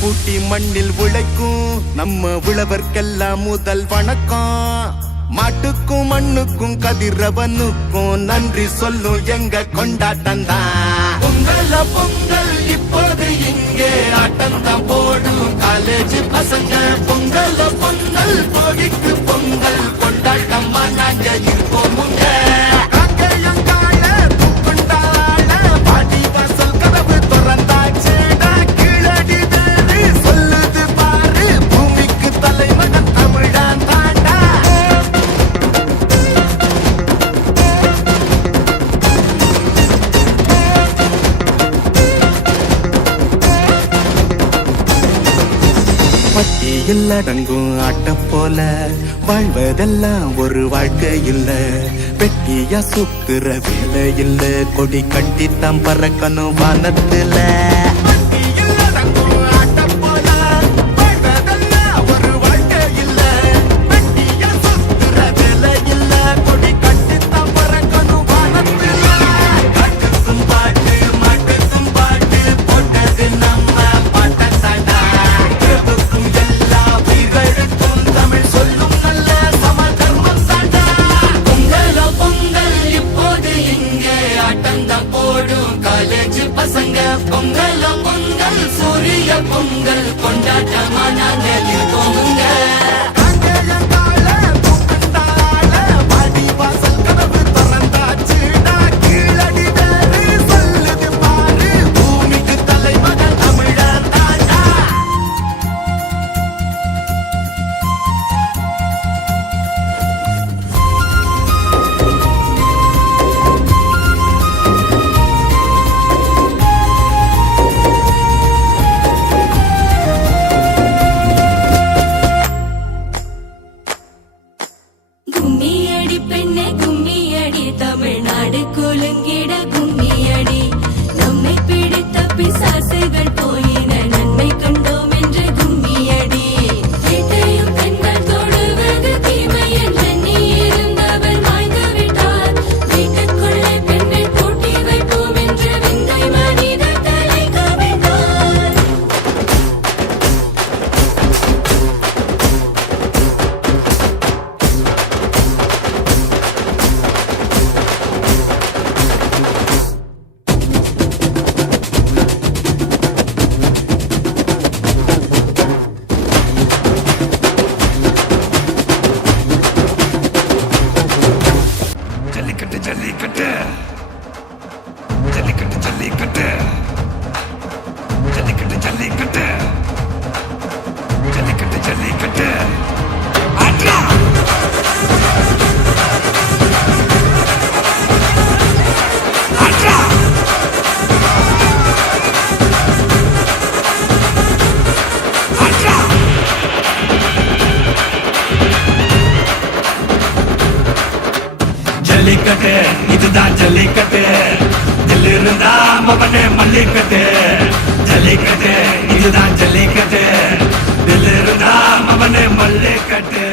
பூட்டி மண்ணில் உழைக்கும் நம்ம உழவர்க்கெல்லாம் முதல் வணக்கம். மாட்டுக்கும் மண்ணுக்கும் கதிரவனுக்கும் நன்றி சொல்லும் எங்க கொண்டாட்டம் தான். பொங்கல் பொங்கல் இப்போது இங்கே ஆட்டம் தான் போடும் காலேஜ் பசங்க. பொங்கல் பொங்கல் போகிக்கு பொங்கல் கொண்டாட்டமா நாங்க இருப்போம். பட்டியில் அடங்கும் ஆட்ட போல வாழ்வதெல்லாம் ஒரு வாழ்க்கை இல்ல. வெட்டியா சுத்துற வேலை இல்ல, கொடி கட்டித்தான் பறக்கணும் வானத்துல. பொங்கல் பொங்கல் சூரிய பொங்கல் கொண்டாட்டமா நாங்க இருப்போமுங்க. கும்மியடி பெண்ணே கும்மியடி, தமிழ்நாடு குலுங்கிட கும்மியடி. நம்மை பிடித்த பிசாசுகள் போயின, நன்மை கண்டோம் என்று கும்மியடி. வீட்டையும் பெண்கள் தொடுவது தீமை என்று நீ இருந்தவர் மாய்ந்து விட்டார். வீட்டுக்குள்ளே பெண்ணை பூட்டி வைப்போம் என்று விந்தை மனிதர் தலைக்க விட்டார். ஜல்லிக்கட்டு ஜல்லிக்கட்டு ஜல்லிக்கட்டு ஜல்லிக்கட்டு ஜல்லிக்கட்டு ஜல்லிக்கட்டு ஜல்லிக்கட்டு ஆட்ரா ஆட்ரா ஆட்ரா ஜல்லிக்கட்டு இதுதான் ஜல்லிக்கட்டு. தில் இருந்தா மவனே மல்லிக்கட்டு. ஜல்லிக்கட்டு இதுதான் ஜல்லிக்கட்டு. தில் இருந்தா மவனே மல்லிக்கட்டு.